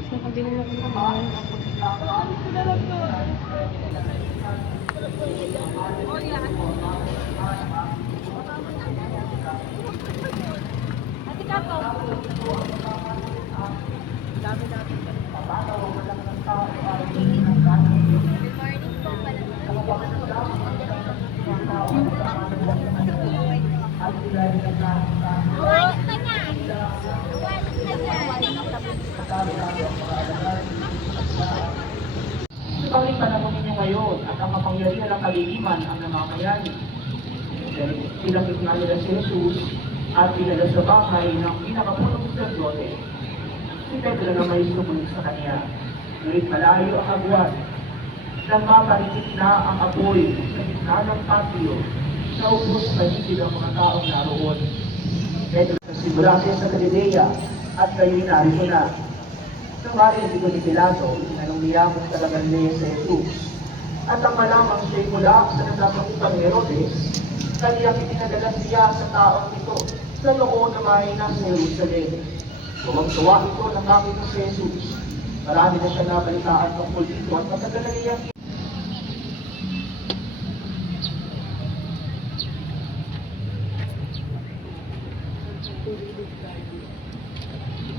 guys, nakabili ako ng guys. Ate Kato. Dami-dami. Good morning po pala. Subalit panahon ninyo ngayon at ang kapangyarihan ng kaliliman ang namamayani. Sinakit nga nila si Jesus at pinala sa bahay ng pinakapunong sacerdote. Si Pedro na may sumunod sa kanya. Ngunit malayo ang agwan. Nang maparitik na ang apoy sa gitna ng patio, naubos pa rin ang mga taong naroon. Pedro nagsimula siya sa Galilea at kayo'y narito na. Nang marinig ni Pilato, tinanong niya kung talagang niya sa Jesus. At ang malamang siya'y mula sa nagkakupang Herodes, kanyang itinadala siya sa taong ito sa noon na may nasa Jerusalem. Tuwang-tuwa ito na makita si Jesus. Marami na siya nabalitaan tungkol dito at matagal na niya.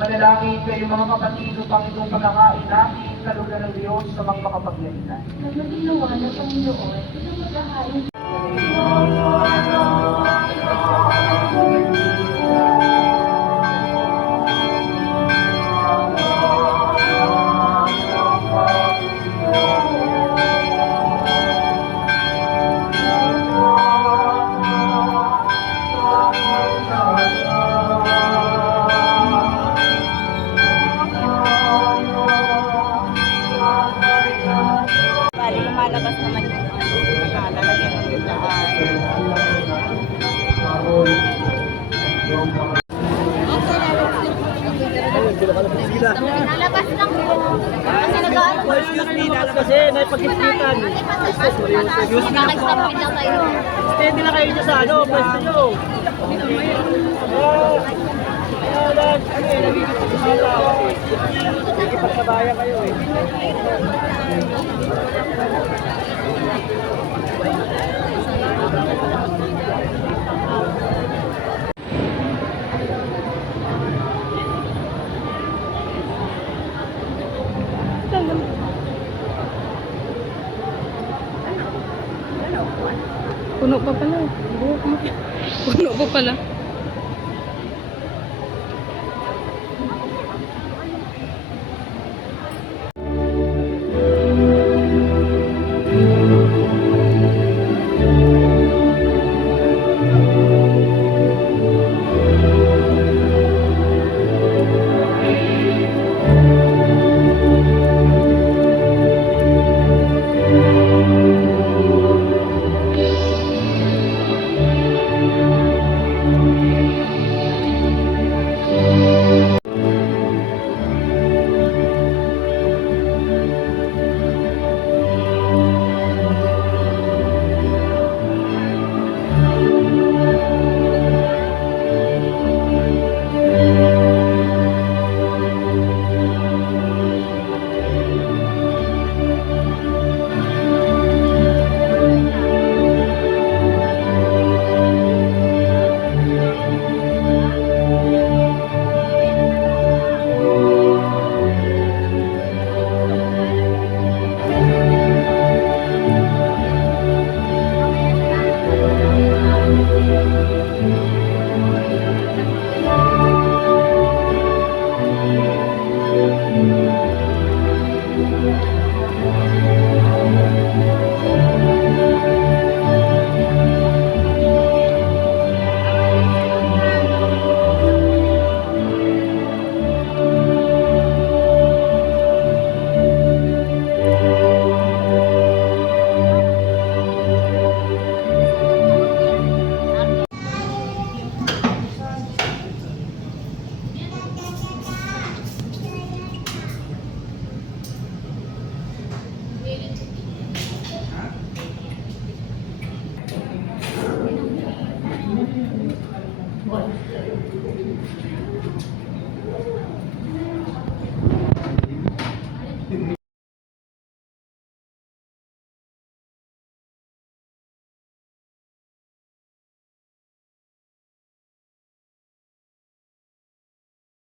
Manalangin kayo mga kapatid upang itong pagkakain natin sa lugar ng Diyos sa mga makapagyarihan. Nagmalinuan na Panginoon, itong magkakain. Lumalabas naman yung lalagyan ng daan. Lalabas lang po. Kasi nag-aaral. Excuse me, lalabas may pag-ispitan. Excuse me lang po. Steady na kayo dyan sa ano, pwesto nyo. Nakikipagsabayan kayo eh. Puno pa pala. Puno pa pala.